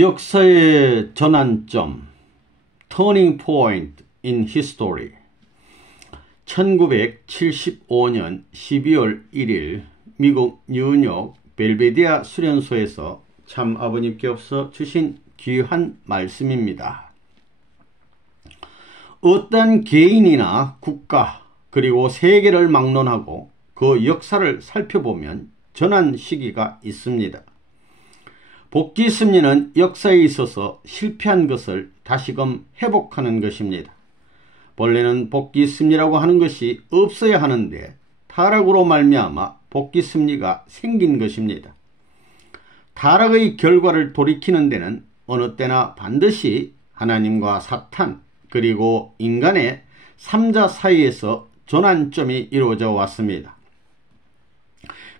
역사의 전환점, Turning Point in History. 1975년 12월 1일 미국 뉴욕 벨베디아 수련소에서 참 아버님께서 주신 귀한 말씀입니다. 어떤 개인이나 국가 그리고 세계를 막론하고 그 역사를 살펴보면 전환 시기가 있습니다. 복귀 승리는 역사에 있어서 실패한 것을 다시금 회복하는 것입니다. 본래는 복귀 승리라고 하는 것이 없어야 하는데 타락으로 말미암아 복귀 승리가 생긴 것입니다. 타락의 결과를 돌이키는 데는 어느 때나 반드시 하나님과 사탄 그리고 인간의 3자 사이에서 전환점이 이루어져 왔습니다.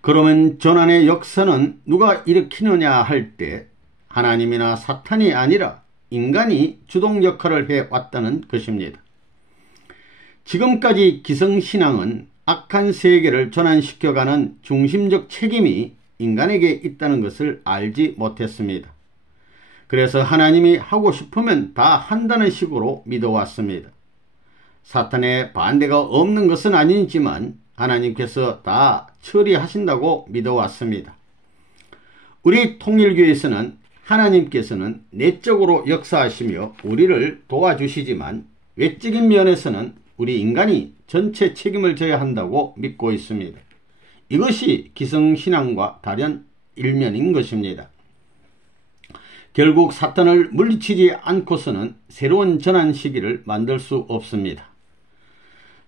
그러면 전환의 역사는 누가 일으키느냐 할 때 하나님이나 사탄이 아니라 인간이 주동 역할을 해왔다는 것입니다. 지금까지 기성신앙은 악한 세계를 전환시켜가는 중심적 책임이 인간에게 있다는 것을 알지 못했습니다. 그래서 하나님이 하고 싶으면 다 한다는 식으로 믿어왔습니다. 사탄의 반대가 없는 것은 아니지만 하나님께서 다 처리하신다고 믿어왔습니다. 우리 통일교에서는 하나님께서는 내적으로 역사하시며 우리를 도와주시지만 외적인 면에서는 우리 인간이 전체 책임을 져야 한다고 믿고 있습니다. 이것이 기성신앙과 다른 일면인 것입니다. 결국 사탄을 물리치지 않고서는 새로운 전환 시기를 만들 수 없습니다.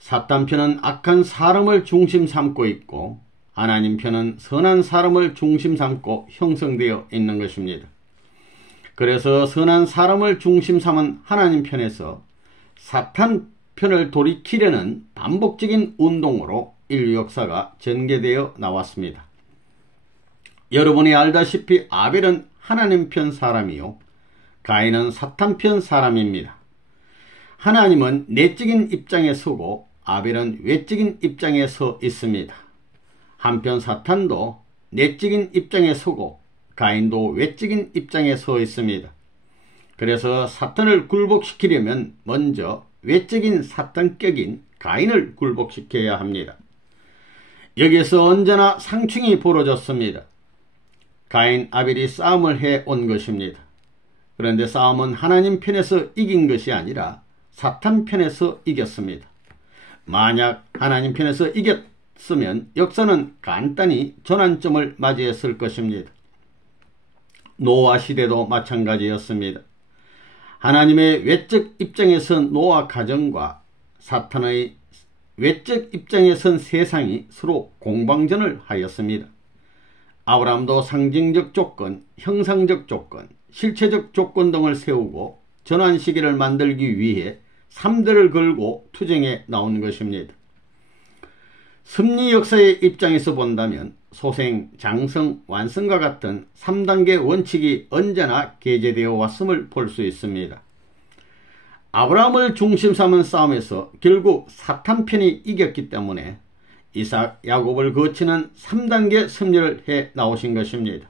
사탄 편은 악한 사람을 중심 삼고 있고 하나님 편은 선한 사람을 중심 삼고 형성되어 있는 것입니다. 그래서 선한 사람을 중심 삼은 하나님 편에서 사탄 편을 돌이키려는 반복적인 운동으로 인류 역사가 전개되어 나왔습니다. 여러분이 알다시피 아벨은 하나님 편 사람이요 가인은 사탄 편 사람입니다. 하나님은 내적인 입장에 서고 아벨은 외적인 입장에 서 있습니다. 한편 사탄도 내적인 입장에 서고 가인도 외적인 입장에 서 있습니다. 그래서 사탄을 굴복시키려면 먼저 외적인 사탄격인 가인을 굴복시켜야 합니다. 여기에서 언제나 상충이 벌어졌습니다. 가인, 아벨이 싸움을 해온 것입니다. 그런데 싸움은 하나님 편에서 이긴 것이 아니라 사탄 편에서 이겼습니다. 만약 하나님 편에서 이겼으면 역사는 간단히 전환점을 맞이했을 것입니다. 노아 시대도 마찬가지였습니다. 하나님의 외적 입장에 선 노아 가정과 사탄의 외적 입장에 선 세상이 서로 공방전을 하였습니다. 아브라함도 상징적 조건, 형상적 조건, 실체적 조건 등을 세우고 전환 시기를 만들기 위해 3대를 걸고 투쟁에 나온 것입니다. 섭리 역사의 입장에서 본다면 소생, 장성, 완성과 같은 3단계 원칙이 언제나 게재되어 왔음을 볼 수 있습니다. 아브라함을 중심 삼은 싸움에서 결국 사탄 편이 이겼기 때문에 이삭, 야곱을 거치는 3단계 섭리를 해 나오신 것입니다.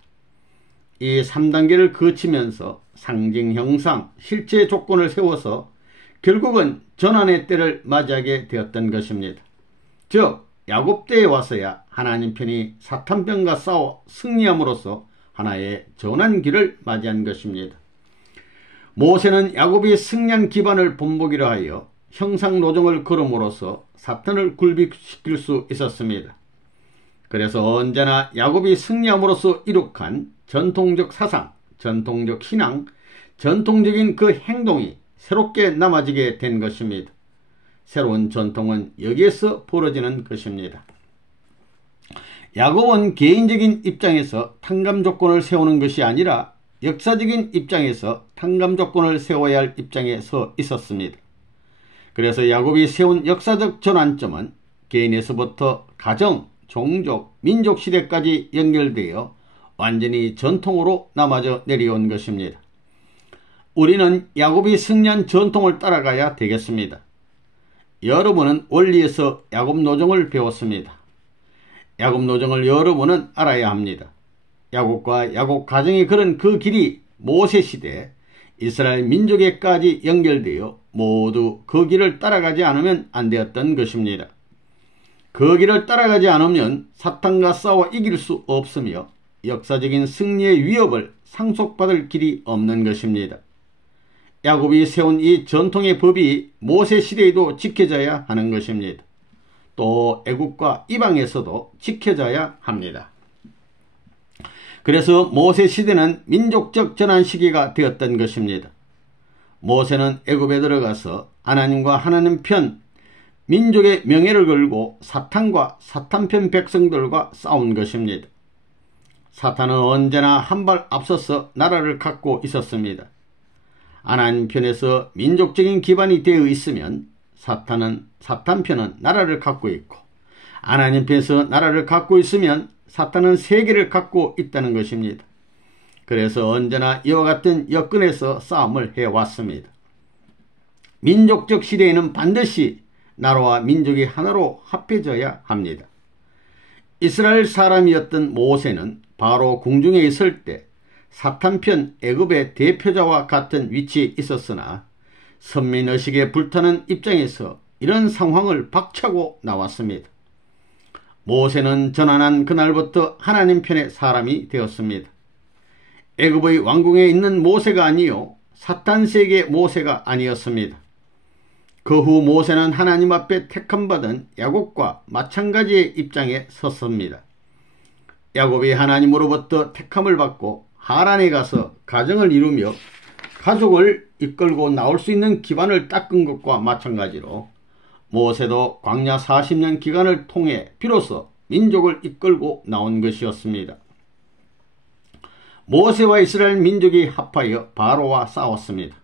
이 3단계를 거치면서 상징, 형상, 실제 조건을 세워서 결국은 전환의 때를 맞이하게 되었던 것입니다. 즉 야곱 때에 와서야 하나님 편이 사탄 편과 싸워 승리함으로써 하나의 전환기를 맞이한 것입니다. 모세는 야곱이 승리한 기반을 본보기로 하여 형상 노정을 걸음으로써 사탄을 굴복시킬 수 있었습니다. 그래서 언제나 야곱이 승리함으로써 이룩한 전통적 사상, 전통적 신앙, 전통적인 그 행동이 새롭게 남아지게 된 것입니다. 새로운 전통은 여기에서 벌어지는 것입니다. 야곱은 개인적인 입장에서 탕감 조건을 세우는 것이 아니라 역사적인 입장에서 탕감 조건을 세워야 할 입장에 서 있었습니다. 그래서 야곱이 세운 역사적 전환점은 개인에서부터 가정, 종족, 민족 시대까지 연결되어 완전히 전통으로 남아져 내려온 것입니다. 우리는 야곱이 승리한 전통을 따라가야 되겠습니다. 여러분은 원리에서 야곱 노정을 배웠습니다. 야곱 노정을 여러분은 알아야 합니다. 야곱과 야곱 가정이 걸은 그 길이 모세 시대 이스라엘 민족에까지 연결되어 모두 그 길을 따라가지 않으면 안 되었던 것입니다. 그 길을 따라가지 않으면 사탄과 싸워 이길 수 없으며 역사적인 승리의 위협을 상속받을 길이 없는 것입니다. 야곱이 세운 이 전통의 법이 모세 시대에도 지켜져야 하는 것입니다. 또 애국과 이방에서도 지켜져야 합니다. 그래서 모세 시대는 민족적 전환 시기가 되었던 것입니다. 모세는 애굽에 들어가서 하나님과 하나님 편 민족의 명예를 걸고 사탄과 사탄편 백성들과 싸운 것입니다. 사탄은 언제나 한 발 앞서서 나라를 갖고 있었습니다. 하나님 편에서 민족적인 기반이 되어 있으면 사탄은 사탄편은 나라를 갖고 있고, 하나님 편에서 나라를 갖고 있으면 사탄은 세계를 갖고 있다는 것입니다. 그래서 언제나 이와 같은 여건에서 싸움을 해왔습니다. 민족적 시대에는 반드시 나라와 민족이 하나로 합해져야 합니다. 이스라엘 사람이었던 모세는 바로 궁중에 있을 때 사탄편 애굽의 대표자와 같은 위치에 있었으나 선민의식에 불타는 입장에서 이런 상황을 박차고 나왔습니다. 모세는 전환한 그날부터 하나님 편의 사람이 되었습니다. 애굽의 왕궁에 있는 모세가 아니요 사탄 세계의 모세가 아니었습니다. 그 후 모세는 하나님 앞에 택함받은 야곱과 마찬가지의 입장에 섰습니다. 야곱이 하나님으로부터 택함을 받고 하란에 가서 가정을 이루며 가족을 이끌고 나올 수 있는 기반을 닦은 것과 마찬가지로 모세도 광야 40년 기간을 통해 비로소 민족을 이끌고 나온 것이었습니다. 모세와 이스라엘 민족이 합하여 바로와 싸웠습니다.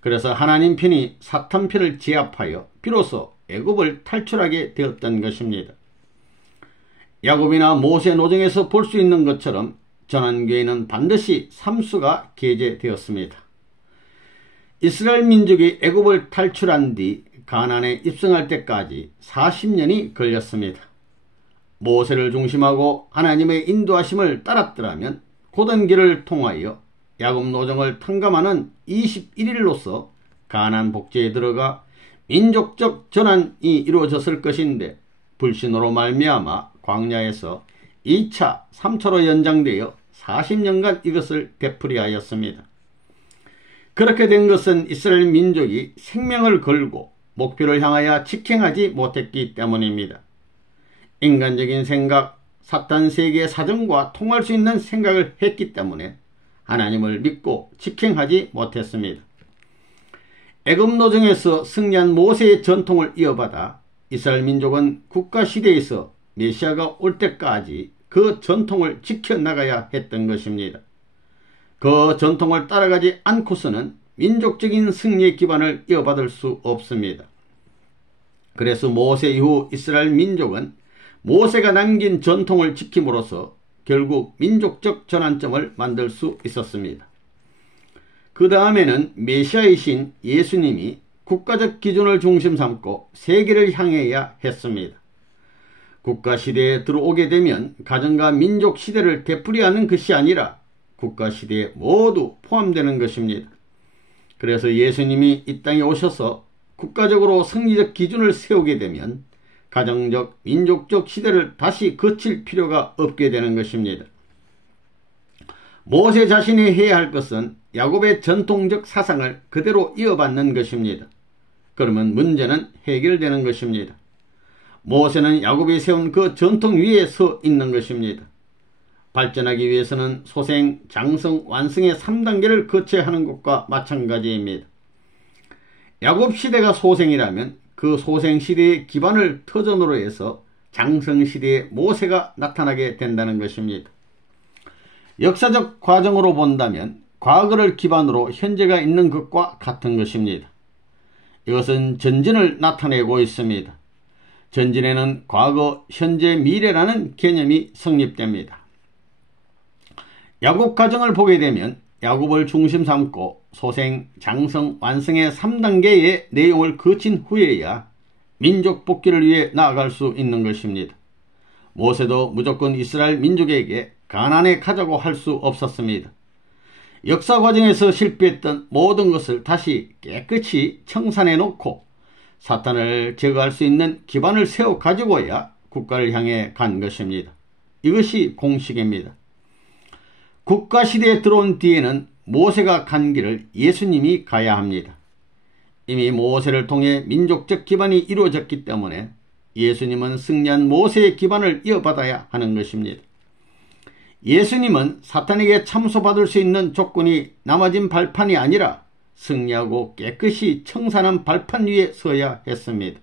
그래서 하나님 편이 사탄 편을 제압하여 비로소 애굽을 탈출하게 되었던 것입니다. 야곱이나 모세 노정에서 볼 수 있는 것처럼 전환기에는 반드시 삼수가 게재되었습니다. 이스라엘 민족이 애굽을 탈출한 뒤 가나안에 입성할 때까지 40년이 걸렸습니다. 모세를 중심하고 하나님의 인도하심을 따랐더라면 고된 길을 통하여 야곱 노정을 탕감하는 21일로서 가나안 복지에 들어가 민족적 전환이 이루어졌을 것인데 불신으로 말미암아 광야에서 2차, 3차로 연장되어 40년간 이것을 되풀이하였습니다. 그렇게 된 것은 이스라엘 민족이 생명을 걸고 목표를 향하여 직행하지 못했기 때문입니다. 인간적인 생각, 사탄 세계의 사정과 통할 수 있는 생각을 했기 때문에 하나님을 믿고 직행하지 못했습니다. 애굽 노정에서 승리한 모세의 전통을 이어받아 이스라엘 민족은 국가시대에서 메시아가 올 때까지 그 전통을 지켜나가야 했던 것입니다. 그 전통을 따라가지 않고서는 민족적인 승리의 기반을 이어받을 수 없습니다. 그래서 모세 이후 이스라엘 민족은 모세가 남긴 전통을 지킴으로써 결국 민족적 전환점을 만들 수 있었습니다. 그 다음에는 메시아이신 예수님이 국가적 기준을 중심 삼고 세계를 향해야 했습니다. 국가시대에 들어오게 되면 가정과 민족시대를 되풀이하는 것이 아니라 국가시대에 모두 포함되는 것입니다. 그래서 예수님이 이 땅에 오셔서 국가적으로 승리적 기준을 세우게 되면 가정적, 민족적 시대를 다시 거칠 필요가 없게 되는 것입니다. 모세 자신이 해야 할 것은 야곱의 전통적 사상을 그대로 이어받는 것입니다. 그러면 문제는 해결되는 것입니다. 모세는 야곱이 세운 그 전통 위에 서 있는 것입니다. 발전하기 위해서는 소생, 장성, 완성의 3단계를 거쳐야 하는 것과 마찬가지입니다. 야곱 시대가 소생이라면 그 소생 시대의 기반을 터전으로 해서 장성 시대의 모세가 나타나게 된다는 것입니다. 역사적 과정으로 본다면 과거를 기반으로 현재가 있는 것과 같은 것입니다. 이것은 전진을 나타내고 있습니다. 전진에는 과거, 현재, 미래라는 개념이 성립됩니다. 야곱 가정을 보게 되면 야곱을 중심 삼고 소생, 장성, 완성의 3단계의 내용을 거친 후에야 민족 복귀를 위해 나아갈 수 있는 것입니다. 모세도 무조건 이스라엘 민족에게 가나안에 가자고 할 수 없었습니다. 역사 과정에서 실패했던 모든 것을 다시 깨끗이 청산해 놓고 사탄을 제거할 수 있는 기반을 세워 가지고야 국가를 향해 간 것입니다. 이것이 공식입니다. 국가시대에 들어온 뒤에는 모세가 간 길을 예수님이 가야 합니다. 이미 모세를 통해 민족적 기반이 이루어졌기 때문에 예수님은 승리한 모세의 기반을 이어받아야 하는 것입니다. 예수님은 사탄에게 참소받을 수 있는 조건이 남아진 발판이 아니라 승리하고 깨끗이 청산한 발판 위에 서야 했습니다.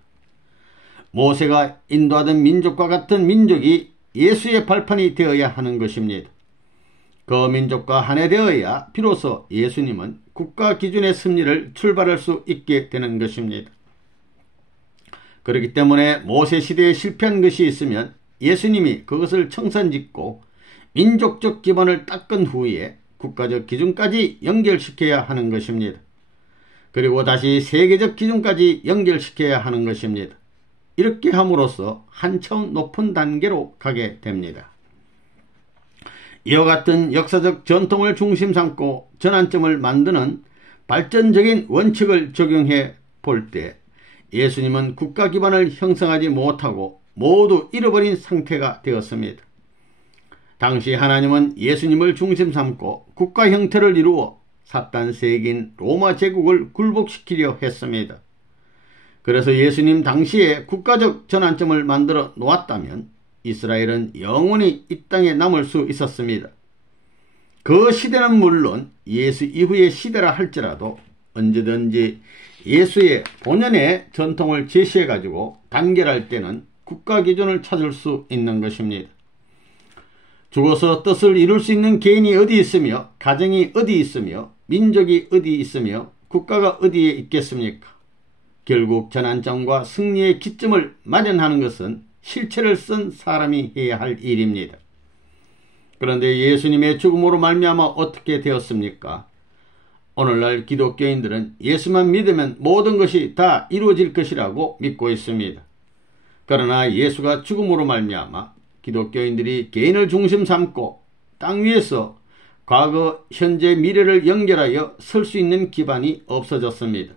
모세가 인도하던 민족과 같은 민족이 예수의 발판이 되어야 하는 것입니다. 그 민족과 하나되어야 비로소 예수님은 국가 기준의 승리를 출발할 수 있게 되는 것입니다. 그렇기 때문에 모세 시대에 실패한 것이 있으면 예수님이 그것을 청산짓고 민족적 기반을 닦은 후에 국가적 기준까지 연결시켜야 하는 것입니다. 그리고 다시 세계적 기준까지 연결시켜야 하는 것입니다. 이렇게 함으로써 한 차원 높은 단계로 가게 됩니다. 이와 같은 역사적 전통을 중심 삼고 전환점을 만드는 발전적인 원칙을 적용해 볼 때 예수님은 국가 기반을 형성하지 못하고 모두 잃어버린 상태가 되었습니다. 당시 하나님은 예수님을 중심 삼고 국가 형태를 이루어 사탄 세계인 로마 제국을 굴복시키려 했습니다. 그래서 예수님 당시에 국가적 전환점을 만들어 놓았다면 이스라엘은 영원히 이 땅에 남을 수 있었습니다. 그 시대는 물론 예수 이후의 시대라 할지라도 언제든지 예수의 본연의 전통을 제시해 가지고 단결할 때는 국가 기준을 찾을 수 있는 것입니다. 죽어서 뜻을 이룰 수 있는 개인이 어디 있으며 가정이 어디 있으며 민족이 어디 있으며 국가가 어디에 있겠습니까? 결국 전환점과 승리의 기점을 마련하는 것은 실체를 쓴 사람이 해야 할 일입니다. 그런데 예수님의 죽음으로 말미암아 어떻게 되었습니까? 오늘날 기독교인들은 예수만 믿으면 모든 것이 다 이루어질 것이라고 믿고 있습니다. 그러나 예수가 죽음으로 말미암아 기독교인들이 개인을 중심 삼고 땅 위에서 과거, 현재, 미래를 연결하여 설 수 있는 기반이 없어졌습니다.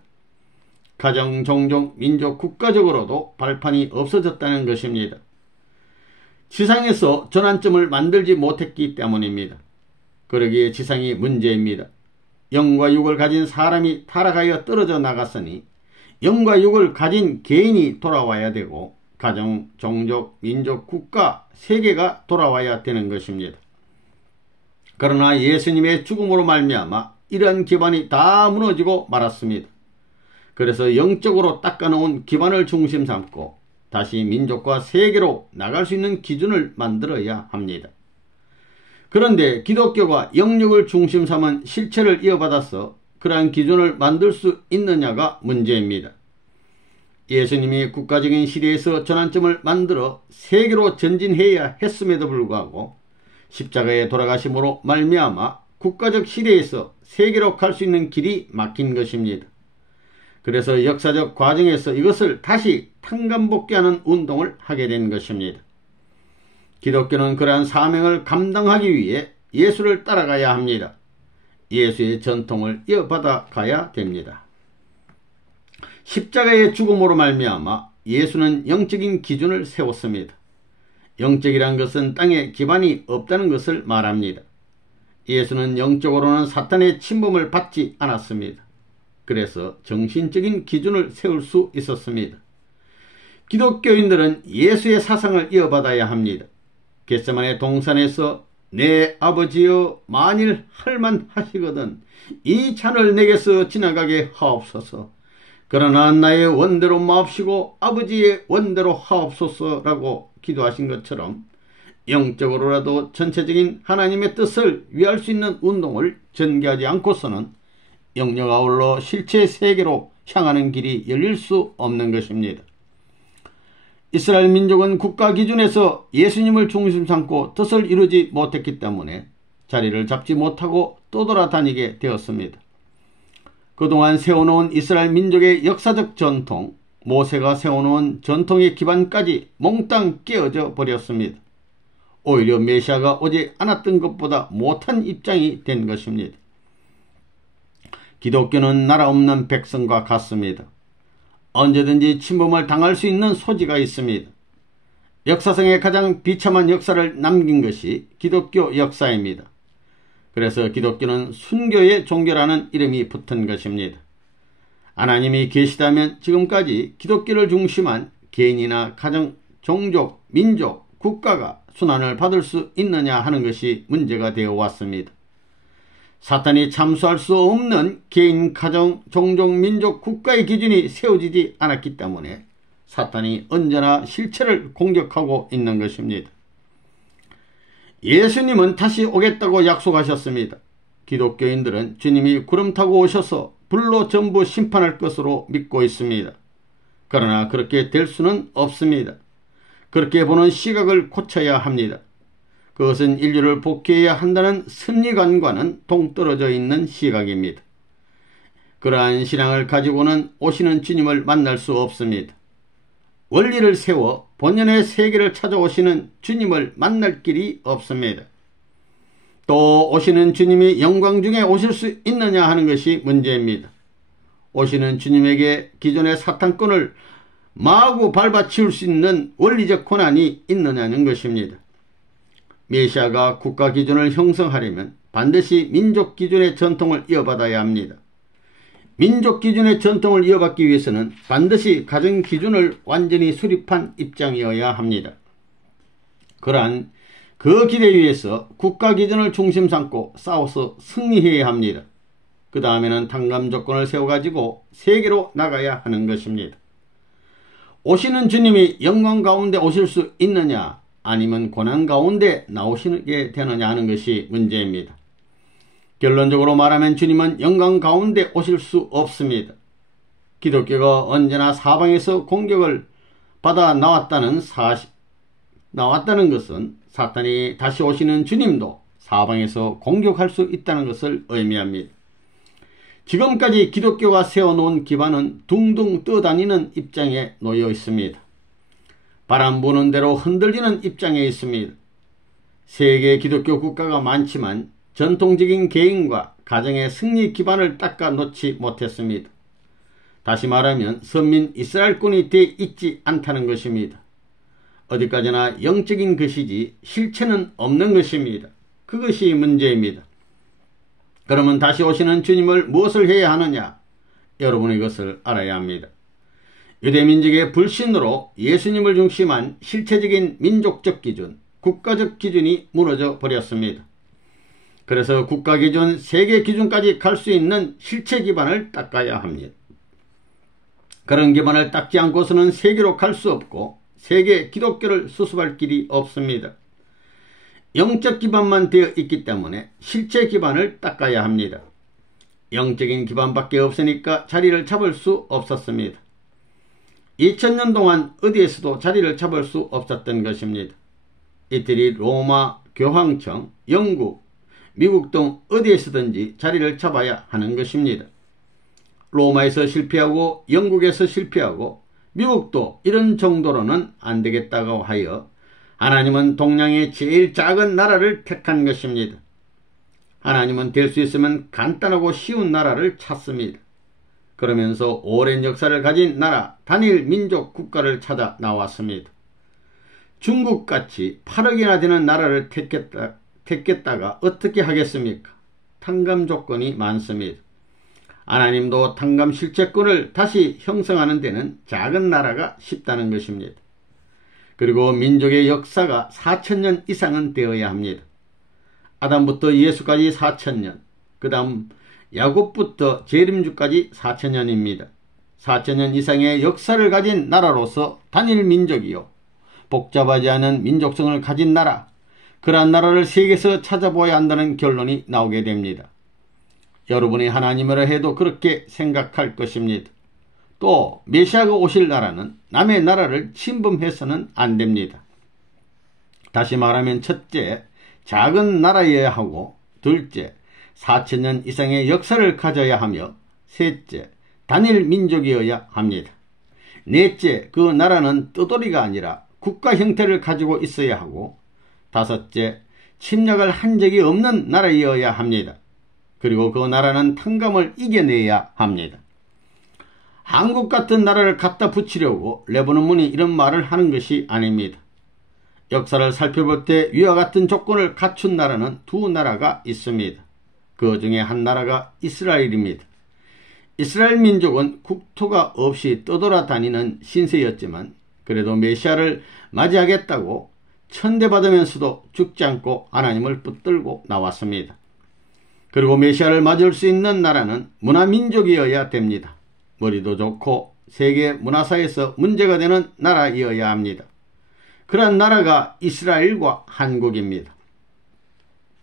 가정, 종족, 민족, 국가적으로도 발판이 없어졌다는 것입니다. 지상에서 전환점을 만들지 못했기 때문입니다. 그러기에 지상이 문제입니다. 영과 육을 가진 사람이 타락하여 떨어져 나갔으니 영과 육을 가진 개인이 돌아와야 되고 가정, 종족, 민족, 국가, 세계가 돌아와야 되는 것입니다. 그러나 예수님의 죽음으로 말미암아 이러한 기반이 다 무너지고 말았습니다. 그래서 영적으로 닦아놓은 기반을 중심 삼고 다시 민족과 세계로 나갈 수 있는 기준을 만들어야 합니다. 그런데 기독교가 영육을 중심 삼은 실체를 이어받아서 그러한 기준을 만들 수 있느냐가 문제입니다. 예수님이 국가적인 시대에서 전환점을 만들어 세계로 전진해야 했음에도 불구하고 십자가에 돌아가심으로 말미암아 국가적 시대에서 세계로 갈 수 있는 길이 막힌 것입니다. 그래서 역사적 과정에서 이것을 다시 탕감복귀하는 운동을 하게 된 것입니다. 기독교는 그러한 사명을 감당하기 위해 예수를 따라가야 합니다. 예수의 전통을 이어받아 가야 됩니다. 십자가의 죽음으로 말미암아 예수는 영적인 기준을 세웠습니다. 영적이란 것은 땅에 기반이 없다는 것을 말합니다. 예수는 영적으로는 사탄의 침범을 받지 않았습니다. 그래서 정신적인 기준을 세울 수 있었습니다. 기독교인들은 예수의 사상을 이어받아야 합니다. 겟세마네 동산에서 내 아버지여 만일 할만하시거든 이 잔을 내게서 지나가게 하옵소서. 그러나 나의 원대로 마옵시고 아버지의 원대로 하옵소서라고 기도하신 것처럼 영적으로라도 전체적인 하나님의 뜻을 위할 수 있는 운동을 전개하지 않고서는 영역 아울러 실체 세계로 향하는 길이 열릴 수 없는 것입니다. 이스라엘 민족은 국가 기준에서 예수님을 중심 삼고 뜻을 이루지 못했기 때문에 자리를 잡지 못하고 떠돌아다니게 되었습니다. 그동안 세워놓은 이스라엘 민족의 역사적 전통, 모세가 세워놓은 전통의 기반까지 몽땅 깨어져 버렸습니다. 오히려 메시아가 오지 않았던 것보다 못한 입장이 된 것입니다. 기독교는 나라 없는 백성과 같습니다. 언제든지 침범을 당할 수 있는 소지가 있습니다. 역사상에 가장 비참한 역사를 남긴 것이 기독교 역사입니다. 그래서 기독교는 순교의 종교라는 이름이 붙은 것입니다. 하나님이 계시다면 지금까지 기독교를 중심한 개인이나 가정, 종족, 민족, 국가가 순환을 받을 수 있느냐 하는 것이 문제가 되어 왔습니다. 사탄이 참수할 수 없는 개인, 가정, 종족, 민족, 국가의 기준이 세워지지 않았기 때문에 사탄이 언제나 실체를 공격하고 있는 것입니다. 예수님은 다시 오겠다고 약속하셨습니다. 기독교인들은 주님이 구름 타고 오셔서 불로 전부 심판할 것으로 믿고 있습니다. 그러나 그렇게 될 수는 없습니다. 그렇게 보는 시각을 고쳐야 합니다. 그것은 인류를 복귀해야 한다는 섭리관과는 동떨어져 있는 시각입니다. 그러한 신앙을 가지고는 오시는 주님을 만날 수 없습니다. 원리를 세워 본연의 세계를 찾아오시는 주님을 만날 길이 없습니다. 또 오시는 주님이 영광 중에 오실 수 있느냐 하는 것이 문제입니다. 오시는 주님에게 기존의 사탄권을 마구 밟아치울 수 있는 원리적 권한이 있느냐는 것입니다. 메시아가 국가 기준을 형성하려면 반드시 민족 기준의 전통을 이어받아야 합니다. 민족 기준의 전통을 이어받기 위해서는 반드시 가정 기준을 완전히 수립한 입장이어야 합니다. 그러한 그 기대 위에서 국가 기준을 중심 삼고 싸워서 승리해야 합니다. 그 다음에는 탕감 조건을 세워가지고 세계로 나가야 하는 것입니다. 오시는 주님이 영광 가운데 오실 수 있느냐 아니면 고난 가운데 나오시게 되느냐 하는 것이 문제입니다. 결론적으로 말하면 주님은 영광 가운데 오실 수 없습니다. 기독교가 언제나 사방에서 공격을 받아 나왔다는 것은 사탄이 다시 오시는 주님도 사방에서 공격할 수 있다는 것을 의미합니다. 지금까지 기독교가 세워놓은 기반은 둥둥 떠다니는 입장에 놓여 있습니다. 바람 부는 대로 흔들리는 입장에 있습니다. 세계 기독교 국가가 많지만 전통적인 개인과 가정의 승리 기반을 닦아 놓지 못했습니다. 다시 말하면 선민 이스라엘권이 돼 있지 않다는 것입니다. 어디까지나 영적인 것이지 실체는 없는 것입니다. 그것이 문제입니다. 그러면 다시 오시는 주님을 무엇을 해야 하느냐? 여러분은 이것을 알아야 합니다. 유대민족의 불신으로 예수님을 중심한 실체적인 민족적 기준, 국가적 기준이 무너져 버렸습니다. 그래서 국가 기준, 세계 기준까지 갈 수 있는 실체 기반을 닦아야 합니다. 그런 기반을 닦지 않고서는 세계로 갈 수 없고 세계 기독교를 수습할 길이 없습니다. 영적 기반만 되어 있기 때문에 실체 기반을 닦아야 합니다. 영적인 기반밖에 없으니까 자리를 잡을 수 없었습니다. 2000년 동안 어디에서도 자리를 잡을 수 없었던 것입니다. 이들이 로마, 교황청, 영국, 미국 등 어디에서든지 자리를 잡아야 하는 것입니다. 로마에서 실패하고 영국에서 실패하고 미국도 이런 정도로는 안 되겠다고 하여 하나님은 동양의 제일 작은 나라를 택한 것입니다. 하나님은 될 수 있으면 간단하고 쉬운 나라를 찾습니다. 그러면서 오랜 역사를 가진 나라, 단일 민족 국가를 찾아 나왔습니다. 중국같이 8억이나 되는 나라를 택했다가 어떻게 하겠습니까? 탕감 조건이 많습니다. 하나님도 탕감 실체권을 다시 형성하는 데는 작은 나라가 쉽다는 것입니다. 그리고 민족의 역사가 4000년 이상은 되어야 합니다. 아담부터 예수까지 4000년, 그 다음 야곱부터 재림주까지 4000년입니다. 4000년 이상의 역사를 가진 나라로서 단일 민족이요, 복잡하지 않은 민족성을 가진 나라, 그러한 나라를 세계에서 찾아보아야 한다는 결론이 나오게 됩니다. 여러분이 하나님이라 해도 그렇게 생각할 것입니다. 또 메시아가 오실 나라는 남의 나라를 침범해서는 안 됩니다. 다시 말하면 첫째, 작은 나라여야 하고, 둘째, 4000년 이상의 역사를 가져야 하며, 셋째, 단일 민족이어야 합니다. 넷째, 그 나라는 떠돌이가 아니라 국가 형태를 가지고 있어야 하고, 다섯째, 침략을 한 적이 없는 나라이어야 합니다. 그리고 그 나라는 탕감을 이겨내야 합니다. 한국 같은 나라를 갖다 붙이려고 레바논문이 이런 말을 하는 것이 아닙니다. 역사를 살펴볼 때 위와 같은 조건을 갖춘 나라는 두 나라가 있습니다. 그 중에 한 나라가 이스라엘입니다. 이스라엘 민족은 국토가 없이 떠돌아다니는 신세였지만 그래도 메시아를 맞이하겠다고 천대받으면서도 죽지 않고 하나님을 붙들고 나왔습니다. 그리고 메시아를 맞을 수 있는 나라는 문화민족이어야 됩니다. 머리도 좋고 세계 문화사에서 문제가 되는 나라이어야 합니다. 그러한 나라가 이스라엘과 한국입니다.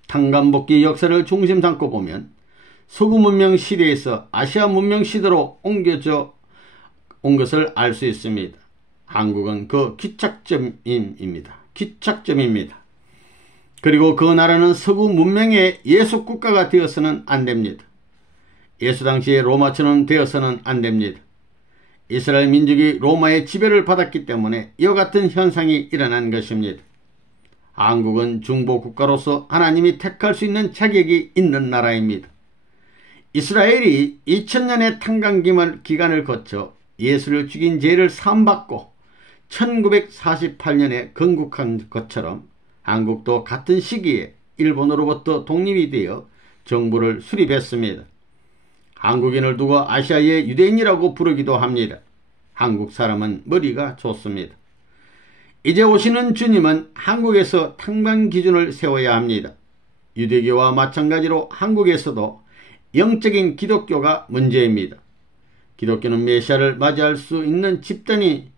탕감복귀 역사를 중심 삼고 보면 서구 문명 시대에서 아시아 문명 시대로 옮겨져 온 것을 알 수 있습니다. 한국은 그 기착점입니다. 그리고 그 나라는 서구 문명의 예속 국가가 되어서는 안 됩니다. 예수 당시의 로마처럼 되어서는 안 됩니다. 이스라엘 민족이 로마의 지배를 받았기 때문에 이와 같은 현상이 일어난 것입니다. 한국은 중보국가로서 하나님이 택할 수 있는 자격이 있는 나라입니다. 이스라엘이 2000년의 탕감 기간을 거쳐 예수를 죽인 죄를 사함받고 1948년에 건국한 것처럼 한국도 같은 시기에 일본으로부터 독립이 되어 정부를 수립했습니다. 한국인을 두고 아시아의 유대인이라고 부르기도 합니다. 한국 사람은 머리가 좋습니다. 이제 오시는 주님은 한국에서 탕감 기준을 세워야 합니다. 유대교와 마찬가지로 한국에서도 영적인 기독교가 문제입니다. 기독교는 메시아를 맞이할 수 있는 집단이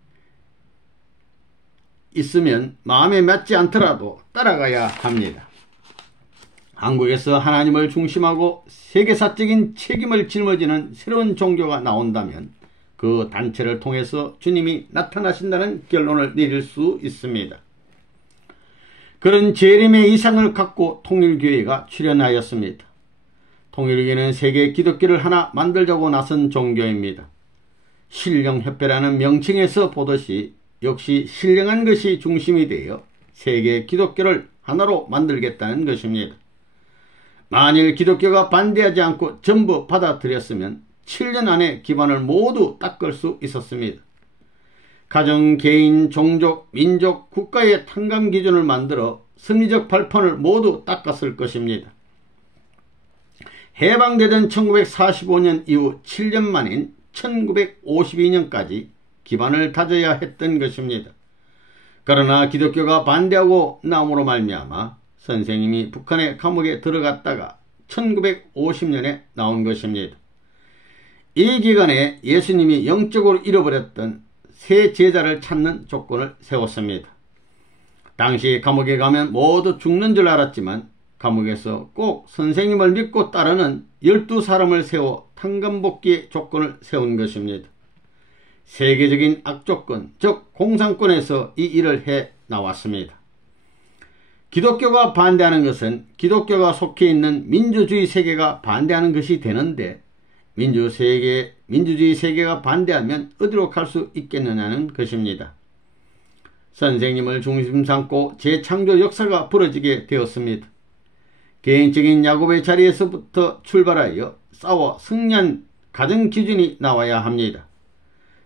있으면 마음에 맞지 않더라도 따라가야 합니다. 한국에서 하나님을 중심하고 세계사적인 책임을 짊어지는 새로운 종교가 나온다면 그 단체를 통해서 주님이 나타나신다는 결론을 내릴 수 있습니다. 그런 재림의 이상을 갖고 통일교회가 출현하였습니다. 통일교회는 세계 기독교를 하나 만들자고 나선 종교입니다. 신령협회라는 명칭에서 보듯이 역시 신령한 것이 중심이 되어 세계 기독교를 하나로 만들겠다는 것입니다. 만일 기독교가 반대하지 않고 전부 받아들였으면 7년 안에 기반을 모두 닦을 수 있었습니다. 가정, 개인, 종족, 민족, 국가의 탕감 기준을 만들어 승리적 발판을 모두 닦았을 것입니다. 해방되던 1945년 이후 7년 만인 1952년까지 기반을 다져야 했던 것입니다. 그러나 기독교가 반대하고 나옴으로 말미암아 선생님이 북한의 감옥에 들어갔다가 1950년에 나온 것입니다. 이 기간에 예수님이 영적으로 잃어버렸던 새 제자를 찾는 조건을 세웠습니다. 당시 감옥에 가면 모두 죽는 줄 알았지만 감옥에서 꼭 선생님을 믿고 따르는 12사람을 세워 탕감복귀의 조건을 세운 것입니다. 세계적인 악조건, 즉 공산권에서 이 일을 해 나왔습니다. 기독교가 반대하는 것은 기독교가 속해 있는 민주주의 세계가 반대하는 것이 되는데 민주주의 세계가 반대하면 어디로 갈 수 있겠느냐는 것입니다. 선생님을 중심 삼고 재창조 역사가 벌어지게 되었습니다. 개인적인 야곱의 자리에서부터 출발하여 싸워 승리한 가정 기준이 나와야 합니다.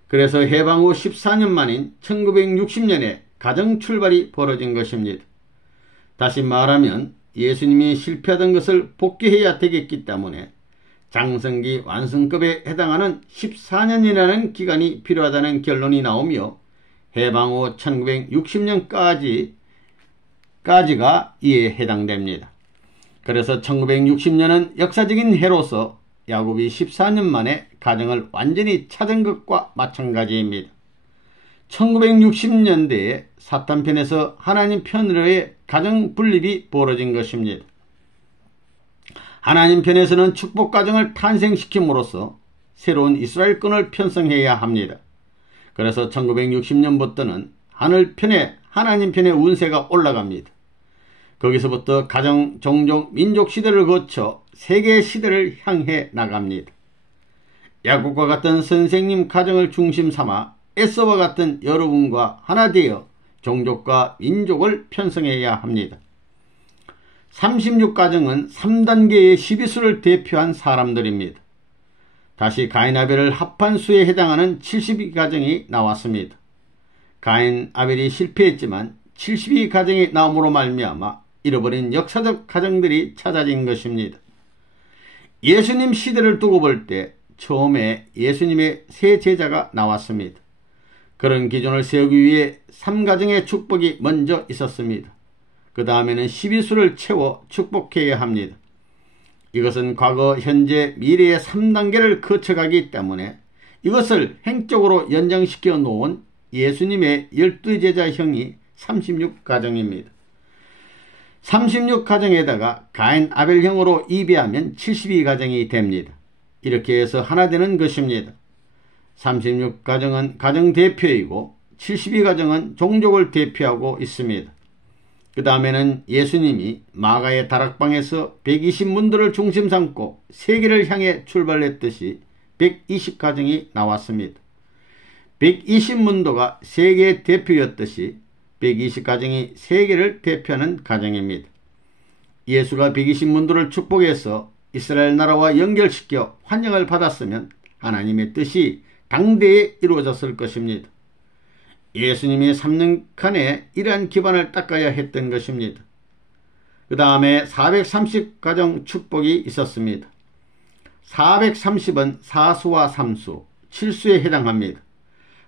그래서 해방 후 14년 만인 1960년에 가정 출발이 벌어진 것입니다. 다시 말하면 예수님이 실패하던 것을 복귀해야 되겠기 때문에 장성기 완성급에 해당하는 14년이라는 기간이 필요하다는 결론이 나오며 해방 후 1960년까지가 이에 해당됩니다. 그래서 1960년은 역사적인 해로서 야곱이 14년 만에 가정을 완전히 찾은 것과 마찬가지입니다. 1960년대에 사탄편에서 하나님 편으로의 가정 분립이 벌어진 것입니다. 하나님 편에서는 축복가정을 탄생시킴으로써 새로운 이스라엘권을 편성해야 합니다. 그래서 1960년부터는 하늘 편에 하나님 편의 운세가 올라갑니다. 거기서부터 가정, 종족, 민족 시대를 거쳐 세계 시대를 향해 나갑니다. 야곱과 같은 선생님 가정을 중심 삼아 에서와 같은 여러분과 하나 되어 종족과 민족을 편성해야 합니다. 36가정은 3단계의 시비수를 대표한 사람들입니다. 다시 가인 아벨을 합한 수에 해당하는 72가정이 나왔습니다. 가인 아벨이 실패했지만 72가정이 나옴으로 말미암아 잃어버린 역사적 가정들이 찾아진 것입니다. 예수님 시대를 두고 볼 때 처음에 예수님의 세 제자가 나왔습니다. 그런 기준을 세우기 위해 3가정의 축복이 먼저 있었습니다. 그 다음에는 12수를 채워 축복해야 합니다. 이것은 과거, 현재, 미래의 3단계를 거쳐가기 때문에 이것을 행적으로 연장시켜 놓은 예수님의 12제자형이 36가정입니다. 36가정에다가 가인 아벨형으로 이배하면 72가정이 됩니다. 이렇게 해서 하나 되는 것입니다. 36가정은 가정 대표이고 72가정은 종족을 대표하고 있습니다. 그 다음에는 예수님이 마가의 다락방에서 120문도를 중심 삼고 세계를 향해 출발했듯이 120가정이 나왔습니다. 120문도가 세계의 대표였듯이 120가정이 세계를 대표하는 가정입니다. 예수가 120문도를 축복해서 이스라엘 나라와 연결시켜 환영을 받았으면 하나님의 뜻이 당대에 이루어졌을 것입니다. 예수님이 3년간에 이러한 기반을 닦아야 했던 것입니다. 그 다음에 430가정 축복이 있었습니다. 430은 4수와 3수, 7수에 해당합니다.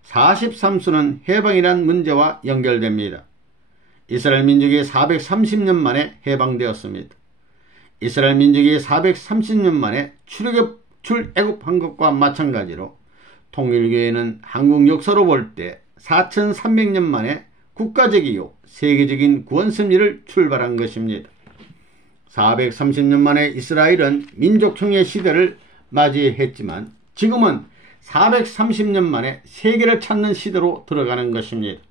43수는 해방이란 문제와 연결됩니다. 이스라엘 민족이 430년 만에 해방되었습니다. 이스라엘 민족이 430년 만에 출애굽한 것과 마찬가지로 통일교회는 한국 역사로 볼 때 4300년 만에 국가적이요 세계적인 구원 섭리를 출발한 것입니다. 430년 만에 이스라엘은 민족총회 시대를 맞이했지만 지금은 430년 만에 세계를 찾는 시대로 들어가는 것입니다.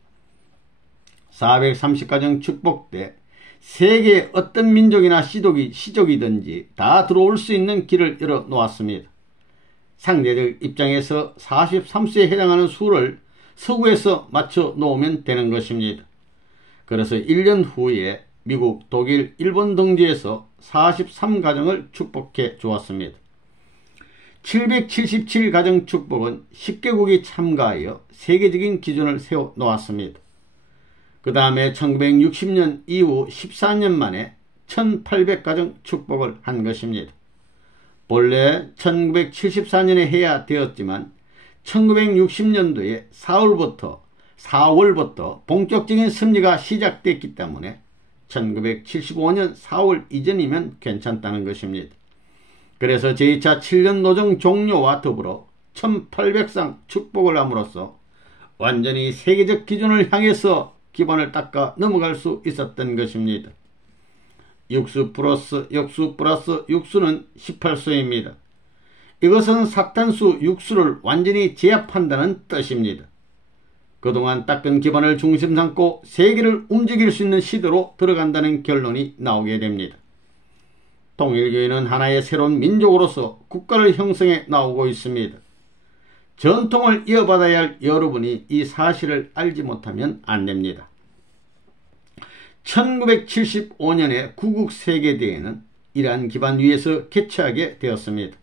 430가정 축복 때 세계의 어떤 민족이나 시족이든지 다 들어올 수 있는 길을 열어 놓았습니다. 상대적 입장에서 43수에 해당하는 수를 서구에서 맞춰 놓으면 되는 것입니다. 그래서 1년 후에 미국, 독일, 일본 등지에서 43가정을 축복해 주었습니다. 777가정 축복은 10개국이 참가하여 세계적인 기준을 세워 놓았습니다. 그 다음에 1960년 이후 14년 만에 1800가정 축복을 한 것입니다. 본래 1974년에 해야 되었지만 1960년도에 4월부터 본격적인 섭리가 시작됐기 때문에 1975년 4월 이전이면 괜찮다는 것입니다. 그래서 제2차 7년 노정 종료와 더불어 1800상 축복을 함으로써 완전히 세계적 기준을 향해서 기반을 닦아 넘어갈 수 있었던 것입니다. 육수 플러스 역수 플러스 육수는 18수입니다. 이것은 사탄수 육수를 완전히 제압한다는 뜻입니다. 그동안 닦은 기반을 중심 삼고 세계를 움직일 수 있는 시대로 들어간다는 결론이 나오게 됩니다. 통일교회는 하나의 새로운 민족으로서 국가를 형성해 나오고 있습니다. 전통을 이어받아야 할 여러분이 이 사실을 알지 못하면 안 됩니다. 1975년에 구국세계대회는 이러한 기반 위에서 개최하게 되었습니다.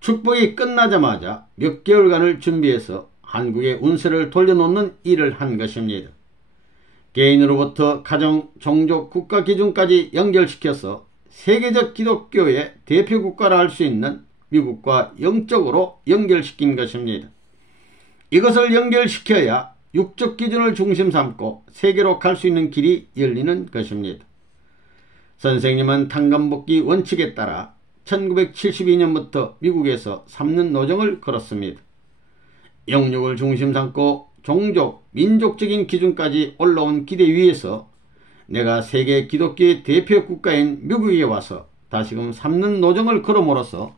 축복이 끝나자마자 몇 개월간을 준비해서 한국의 운세를 돌려놓는 일을 한 것입니다. 개인으로부터 가정, 종족, 국가 기준까지 연결시켜서 세계적 기독교의 대표국가라 할 수 있는 미국과 영적으로 연결시킨 것입니다. 이것을 연결시켜야 육적 기준을 중심 삼고 세계로 갈 수 있는 길이 열리는 것입니다. 선생님은 탄감복귀 원칙에 따라 1972년부터 미국에서 3년 노정을 걸었습니다. 영육을 중심 삼고 종족, 민족적인 기준까지 올라온 기대 위에서 내가 세계 기독교의 대표 국가인 미국에 와서 다시금 3년 노정을 걸음으로써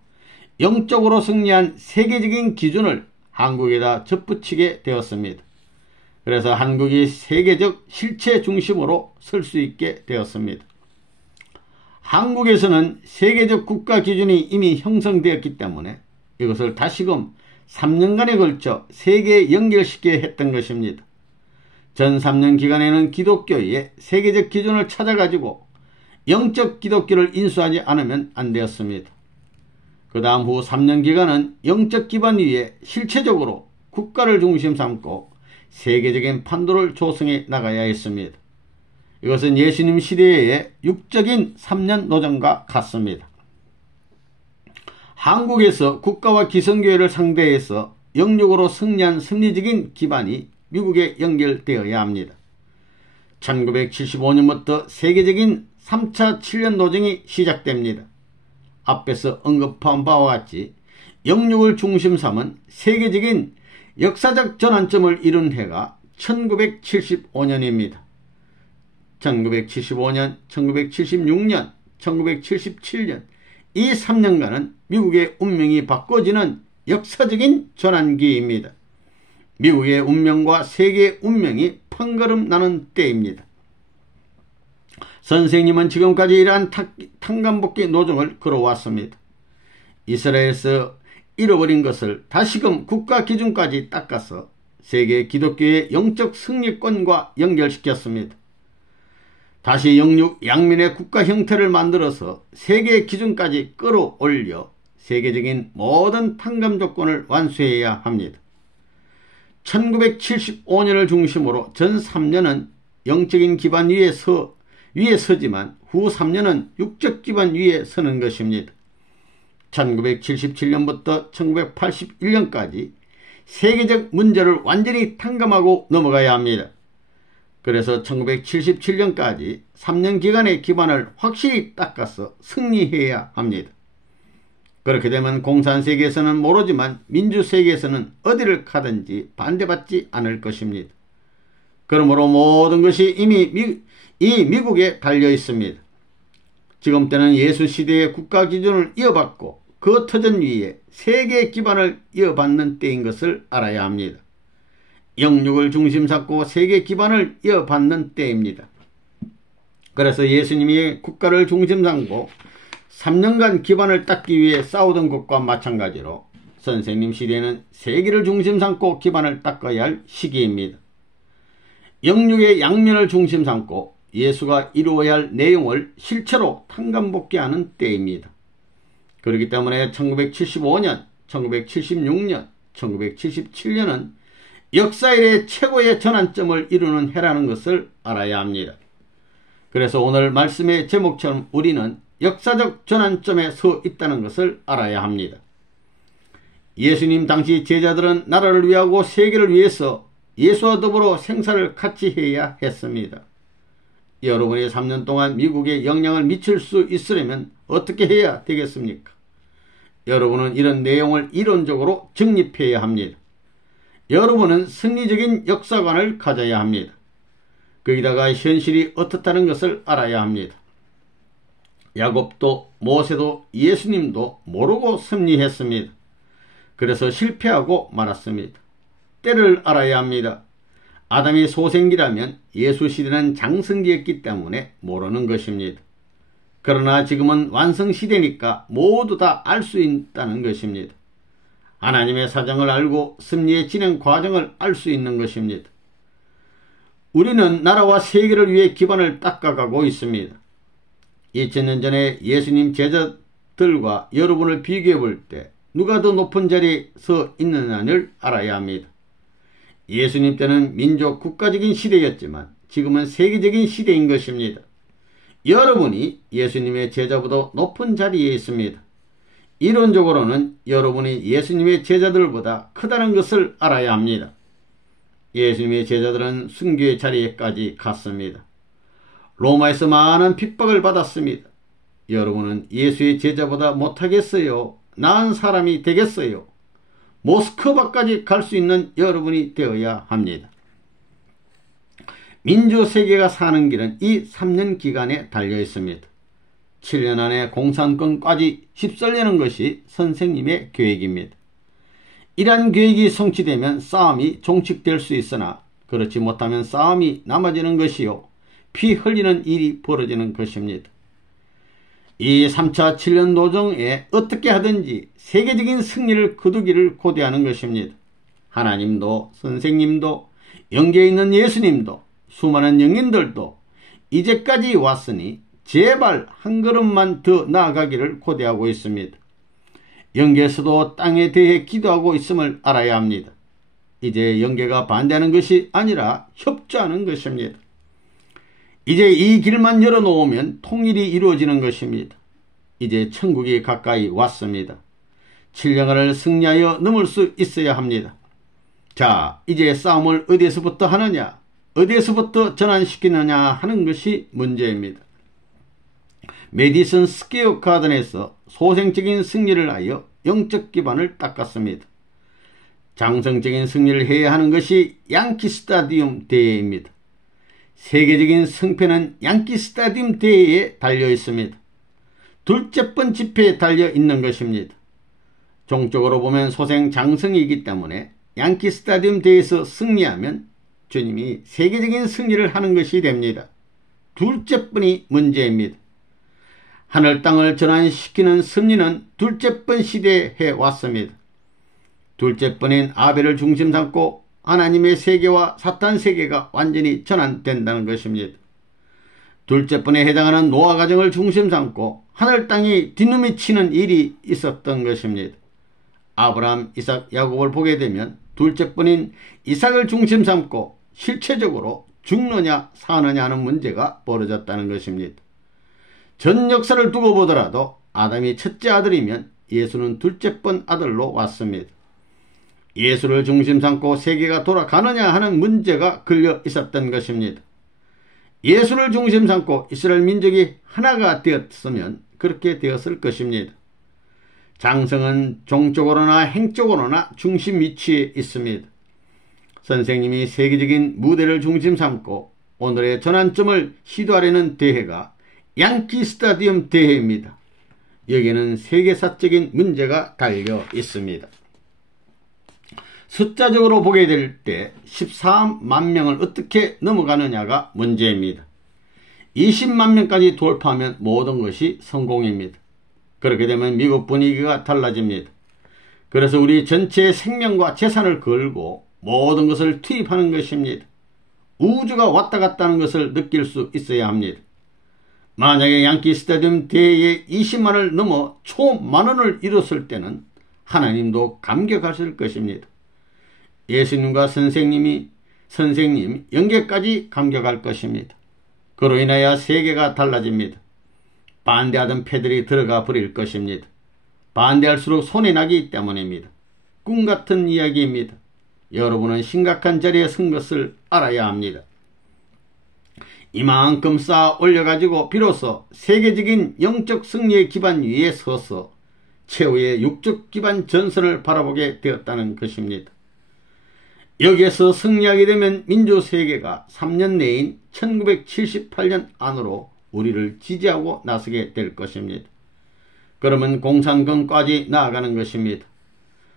영적으로 승리한 세계적인 기준을 한국에다 접붙이게 되었습니다. 그래서 한국이 세계적 실체 중심으로 설 수 있게 되었습니다. 한국에서는 세계적 국가 기준이 이미 형성되었기 때문에 이것을 다시금 3년간에 걸쳐 세계에 연결시켜야 했던 것입니다. 전 3년 기간에는 기독교의 세계적 기준을 찾아가지고 영적 기독교를 인수하지 않으면 안 되었습니다. 그 다음 후 3년 기간은 영적 기반 위에 실체적으로 국가를 중심 삼고 세계적인 판도를 조성해 나가야 했습니다. 이것은 예수님 시대의 육적인 3년 노정과 같습니다. 한국에서 국가와 기성교회를 상대해서 영육으로 승리한 승리적인 기반이 미국에 연결되어야 합니다. 1975년부터 세계적인 3차 7년 노정이 시작됩니다. 앞에서 언급한 바와 같이 영육을 중심 삼은 세계적인 역사적 전환점을 이룬 해가 1975년입니다. 1975년, 1976년, 1977년 이 3년간은 미국의 운명이 바꿔지는 역사적인 전환기입니다. 미국의 운명과 세계의 운명이 판가름 나는 때입니다. 선생님은 지금까지 이러한 탄감복귀 노정을 걸어왔습니다. 이스라엘에서 잃어버린 것을 다시금 국가 기준까지 닦아서 세계 기독교의 영적 승리권과 연결시켰습니다. 다시 영육 양면의 국가 형태를 만들어서 세계 기준까지 끌어올려 세계적인 모든 탕감 조건을 완수해야 합니다. 1975년을 중심으로 전 3년은 영적인 기반 위에 서지만 후 3년은 육적 기반 위에 서는 것입니다. 1977년부터 1981년까지 세계적 문제를 완전히 탕감하고 넘어가야 합니다. 그래서 1977년까지 3년 기간의 기반을 확실히 닦아서 승리해야 합니다. 그렇게 되면 공산세계에서는 모르지만 민주세계에서는 어디를 가든지 반대받지 않을 것입니다. 그러므로 모든 것이 이미 미국에 달려 있습니다. 지금 때는 예수 시대의 국가 기준을 이어받고 그 터전 위에 세계 기반을 이어받는 때인 것을 알아야 합니다. 영육을 중심 삼고 세계 기반을 이어받는 때입니다. 그래서 예수님이 국가를 중심 삼고 3년간 기반을 닦기 위해 싸우던 것과 마찬가지로 선생님 시대는 세계를 중심 삼고 기반을 닦아야 할 시기입니다. 영육의 양면을 중심 삼고 예수가 이루어야 할 내용을 실체로 탕감복귀하는 때입니다. 그렇기 때문에 1975년, 1976년, 1977년은 역사 이래 최고의 전환점을 이루는 해라는 것을 알아야 합니다. 그래서 오늘 말씀의 제목처럼 우리는 역사적 전환점에 서 있다는 것을 알아야 합니다. 예수님 당시 제자들은 나라를 위하고 세계를 위해서 예수와 더불어 생사를 같이 해야 했습니다. 여러분이 3년 동안 미국에 영향을 미칠 수 있으려면 어떻게 해야 되겠습니까? 여러분은 이런 내용을 이론적으로 정립해야 합니다. 여러분은 승리적인 역사관을 가져야 합니다. 거기다가 현실이 어떻다는 것을 알아야 합니다. 야곱도 모세도 예수님도 모르고 승리했습니다. 그래서 실패하고 말았습니다. 때를 알아야 합니다. 아담이 소생기라면 예수 시대는 장성기였기 때문에 모르는 것입니다. 그러나 지금은 완성시대니까 모두 다 알 수 있다는 것입니다. 하나님의 사정을 알고 승리의 진행 과정을 알 수 있는 것입니다. 우리는 나라와 세계를 위해 기반을 닦아가고 있습니다. 2000년 전에 예수님 제자들과 여러분을 비교해 볼 때 누가 더 높은 자리에 서 있느냐를 알아야 합니다. 예수님 때는 민족 국가적인 시대였지만 지금은 세계적인 시대인 것입니다. 여러분이 예수님의 제자보다 높은 자리에 있습니다. 이론적으로는 여러분이 예수님의 제자들보다 크다는 것을 알아야 합니다. 예수님의 제자들은 순교의 자리에까지 갔습니다. 로마에서 많은 핍박을 받았습니다. 여러분은 예수의 제자보다 못하겠어요? 나은 사람이 되겠어요? 모스크바까지 갈 수 있는 여러분이 되어야 합니다. 민주세계가 사는 길은 이 3년 기간에 달려 있습니다. 7년 안에 공산권까지 휩쓸려는 것이 선생님의 계획입니다. 이러한 계획이 성취되면 싸움이 종식될 수 있으나 그렇지 못하면 싸움이 남아지는 것이요 피 흘리는 일이 벌어지는 것입니다. 이 3차 7년 노정에 어떻게 하든지 세계적인 승리를 거두기를 고대하는 것입니다. 하나님도 선생님도 영계에 있는 예수님도 수많은 영인들도 이제까지 왔으니 제발 한 걸음만 더 나아가기를 고대하고 있습니다. 영계에서도 땅에 대해 기도하고 있음을 알아야 합니다. 이제 영계가 반대하는 것이 아니라 협조하는 것입니다. 이제 이 길만 열어놓으면 통일이 이루어지는 것입니다. 이제 천국이 가까이 왔습니다. 7년간을 승리하여 넘을 수 있어야 합니다. 자, 이제 싸움을 어디에서부터 하느냐, 어디에서부터 전환시키느냐 하는 것이 문제입니다. 메디슨 스퀘어 가든에서 소생적인 승리를 하여 영적 기반을 닦았습니다. 장성적인 승리를 해야 하는 것이 양키 스타디움 대회입니다. 세계적인 승패는 양키 스타디움 대회에 달려 있습니다. 둘째 번 집회에 달려 있는 것입니다. 종적으로 보면 소생 장성이기 때문에 양키 스타디움 대회에서 승리하면 주님이 세계적인 승리를 하는 것이 됩니다. 둘째 번이 문제입니다. 하늘 땅을 전환시키는 승리는 둘째 번 시대에 해왔습니다. 둘째 번인 아벨을 중심 삼고 하나님의 세계와 사탄 세계가 완전히 전환된다는 것입니다. 둘째 번에 해당하는 노아 가정을 중심 삼고 하늘 땅이 뒤눈이 치는 일이 있었던 것입니다. 아브라함, 이삭, 야곱을 보게 되면 둘째 번인 이삭을 중심 삼고 실체적으로 죽느냐 사느냐 하는 문제가 벌어졌다는 것입니다. 전 역사를 두고 보더라도 아담이 첫째 아들이면 예수는 둘째 번 아들로 왔습니다. 예수를 중심 삼고 세계가 돌아가느냐 하는 문제가 걸려 있었던 것입니다. 예수를 중심 삼고 이스라엘 민족이 하나가 되었으면 그렇게 되었을 것입니다. 장성은 종적으로나 행적으로나 중심 위치에 있습니다. 선생님이 세계적인 무대를 중심 삼고 오늘의 전환점을 시도하려는 대회가 양키 스타디움 대회입니다. 여기에는 세계사적인 문제가 달려 있습니다. 숫자적으로 보게 될 때 14만 명을 어떻게 넘어가느냐가 문제입니다. 20만 명까지 돌파하면 모든 것이 성공입니다. 그렇게 되면 미국 분위기가 달라집니다. 그래서 우리 전체의 생명과 재산을 걸고 모든 것을 투입하는 것입니다. 우주가 왔다 갔다 하는 것을 느낄 수 있어야 합니다. 만약에 양키 스타디움 대회에 20만을 넘어 초만원을 이뤘을 때는 하나님도 감격하실 것입니다. 예수님과 선생님 영계까지 감격할 것입니다. 그로 인하여 세계가 달라집니다. 반대하던 패들이 들어가 버릴 것입니다. 반대할수록 손해 나기 때문입니다. 꿈같은 이야기입니다. 여러분은 심각한 자리에 선 것을 알아야 합니다. 이만큼 쌓아 올려가지고 비로소 세계적인 영적 승리의 기반 위에 서서 최후의 육적 기반 전선을 바라보게 되었다는 것입니다. 여기에서 승리하게 되면 민주세계가 3년 내인 1978년 안으로 우리를 지지하고 나서게 될 것입니다. 그러면 공산권까지 나아가는 것입니다.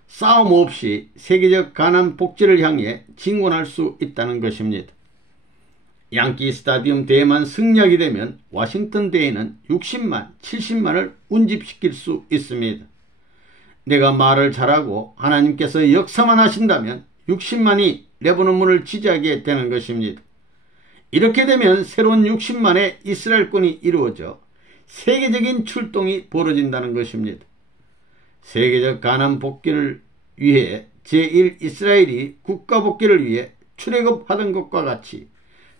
싸움 없이 세계적 가난 복지를 향해 진군할 수 있다는 것입니다. 양키 스타디움 대회만 승리하게 되면 워싱턴 대회는 60만, 70만을 운집시킬 수 있습니다. 내가 말을 잘하고 하나님께서 역사만 하신다면 60만이 레바논 문을 지지하게 되는 것입니다. 이렇게 되면 새로운 60만의 이스라엘권이 이루어져 세계적인 출동이 벌어진다는 것입니다. 세계적 가난 복귀를 위해 제1 이스라엘이 국가 복귀를 위해 출애굽하던 것과 같이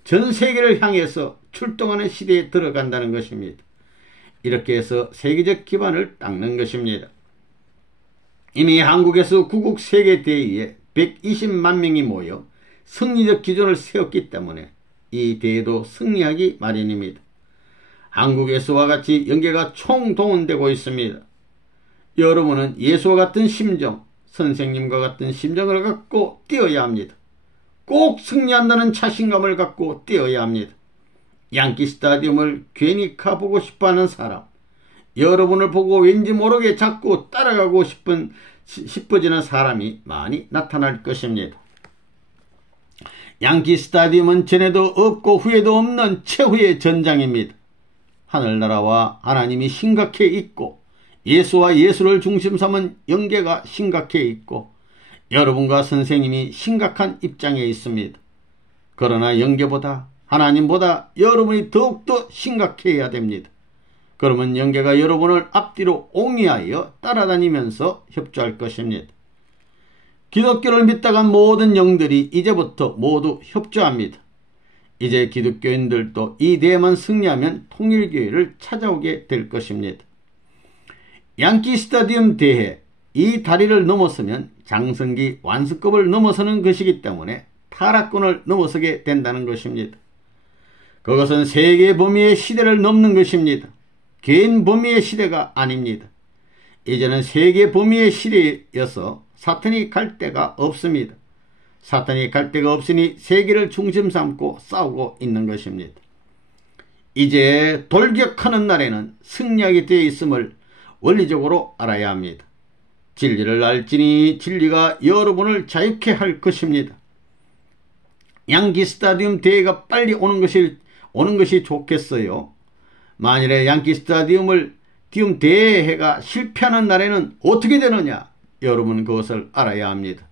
전 세계를 향해서 출동하는 시대에 들어간다는 것입니다. 이렇게 해서 세계적 기반을 닦는 것입니다. 이미 한국에서 구국 세계대회에 120만 명이 모여 승리적 기존을 세웠기 때문에 이 대회도 승리하기 마련입니다. 한국에서와 같이 영계가 총동원되고 있습니다. 여러분은 예수와 같은 심정, 선생님과 같은 심정을 갖고 뛰어야 합니다. 꼭 승리한다는 자신감을 갖고 뛰어야 합니다. 양키 스타디움을 괜히 가보고 싶어하는 사람, 여러분을 보고 왠지 모르게 자꾸 따라가고 싶어지는 사람이 많이 나타날 것입니다. 양키 스타디움은 전에도 없고 후에도 없는 최후의 전장입니다. 하늘나라와 하나님이 심각해 있고 예수와 예수를 중심 삼은 영계가 심각해 있고 여러분과 선생님이 심각한 입장에 있습니다. 그러나 영계보다 하나님보다 여러분이 더욱더 심각해야 됩니다. 그러면 영계가 여러분을 앞뒤로 옹이하여 따라다니면서 협조할 것입니다. 기독교를 믿다간 모든 영들이 이제부터 모두 협조합니다. 이제 기독교인들도 이 대회만 승리하면 통일교회를 찾아오게 될 것입니다. 양키 스타디움 대회, 이 다리를 넘어서면 장성기 완수급을 넘어서는 것이기 때문에 타락권을 넘어서게 된다는 것입니다. 그것은 세계 범위의 시대를 넘는 것입니다. 개인 범위의 시대가 아닙니다. 이제는 세계 범위의 시대여서 사탄이 갈 데가 없습니다. 사탄이 갈 데가 없으니 세계를 중심 삼고 싸우고 있는 것입니다. 이제 돌격하는 날에는 승리하게 되어 있음을 원리적으로 알아야 합니다. 진리를 알지니 진리가 여러분을 자유케 할 것입니다. 양키 스타디움 대회가 빨리 오는 것이 좋겠어요. 만일에 양키 스타디움 대회가 실패하는 날에는 어떻게 되느냐? 여러분은 그것을 알아야 합니다.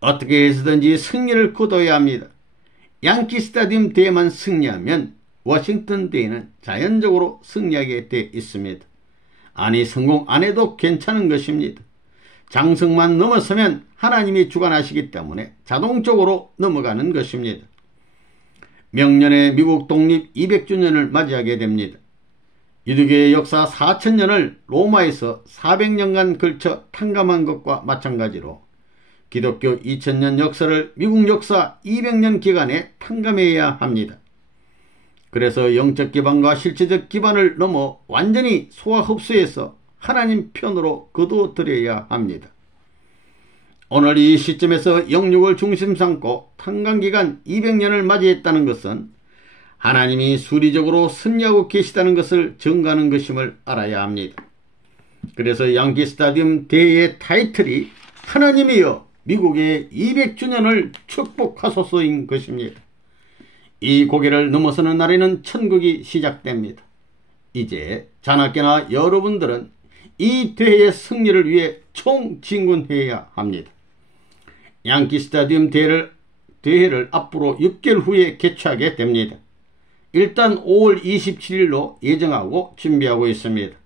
어떻게 해서든지 승리를 거둬야 합니다. 양키 스타디움 대회만 승리하면 워싱턴 대회는 자연적으로 승리하게 되어 있습니다. 아니, 성공 안 해도 괜찮은 것입니다. 장성만 넘어서면 하나님이 주관하시기 때문에 자동적으로 넘어가는 것입니다. 명년에 미국 독립 200주년을 맞이하게 됩니다. 유대교의 역사 4000년을 로마에서 400년간 걸쳐 탕감한 것과 마찬가지로 기독교 2000년 역사를 미국 역사 200년 기간에 탕감해야 합니다. 그래서 영적 기반과 실체적 기반을 넘어 완전히 소화 흡수해서 하나님 편으로 거두어드려야 합니다. 오늘 이 시점에서 영육을 중심 삼고 탕감기간 200년을 맞이했다는 것은 하나님이 수리적으로 승리하고 계시다는 것을 증거하는 것임을 알아야 합니다. 그래서 양키 스타디움 대회의 타이틀이 하나님이여 미국의 200주년을 축복하소서인 것입니다. 이 고개를 넘어서는 날에는 천국이 시작됩니다. 이제 자나깨나 여러분들은 이 대회의 승리를 위해 총진군해야 합니다. 양키 스타디움 대회를 앞으로 6개월 후에 개최하게 됩니다. 일단 5월 27일로 예정하고 준비하고 있습니다.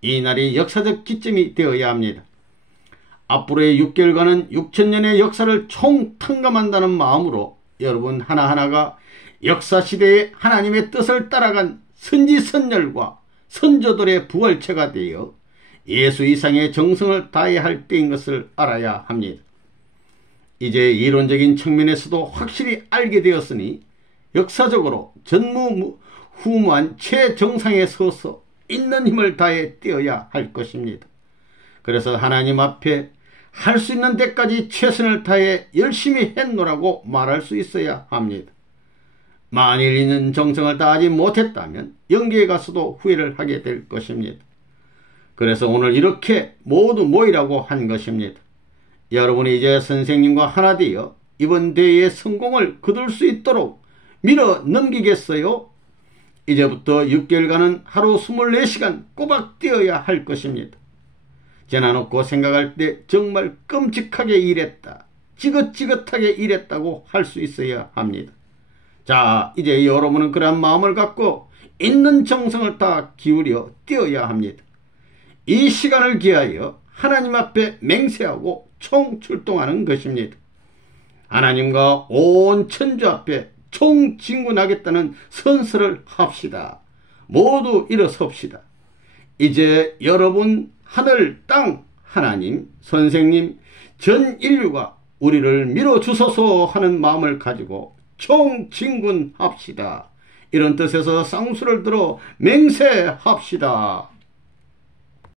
이 날이 역사적 기점이 되어야 합니다. 앞으로의 6개월간은 6000년의 역사를 총탕감한다는 마음으로 여러분 하나하나가 역사시대에 하나님의 뜻을 따라간 선지선열과 선조들의 부활체가 되어 예수 이상의 정성을 다해야 할 때인 것을 알아야 합니다. 이제 이론적인 측면에서도 확실히 알게 되었으니 역사적으로 전무후무한 최정상에 서서 있는 힘을 다해 뛰어야 할 것입니다. 그래서 하나님 앞에 할 수 있는 데까지 최선을 다해 열심히 했노라고 말할 수 있어야 합니다. 만일 있는 정성을 다하지 못했다면 영계에 가서도 후회를 하게 될 것입니다. 그래서 오늘 이렇게 모두 모이라고 한 것입니다. 여러분이 이제 선생님과 하나 되어 이번 대회의 성공을 거둘 수 있도록 밀어 넘기겠어요? 이제부터 6개월간은 하루 24시간 꼬박 뛰어야 할 것입니다. 재나놓고 생각할 때 정말 끔찍하게 일했다, 지긋지긋하게 일했다고 할 수 있어야 합니다. 자, 이제 여러분은 그러한 마음을 갖고 있는 정성을 다 기울여 뛰어야 합니다. 이 시간을 기하여 하나님 앞에 맹세하고 총출동하는 것입니다. 하나님과 온 천주 앞에 총진군하겠다는 선서를 합시다. 모두 일어섭시다. 이제 여러분, 하늘, 땅, 하나님, 선생님, 전 인류가 우리를 밀어주소서 하는 마음을 가지고 총진군합시다. 이런 뜻에서 쌍수를 들어 맹세합시다.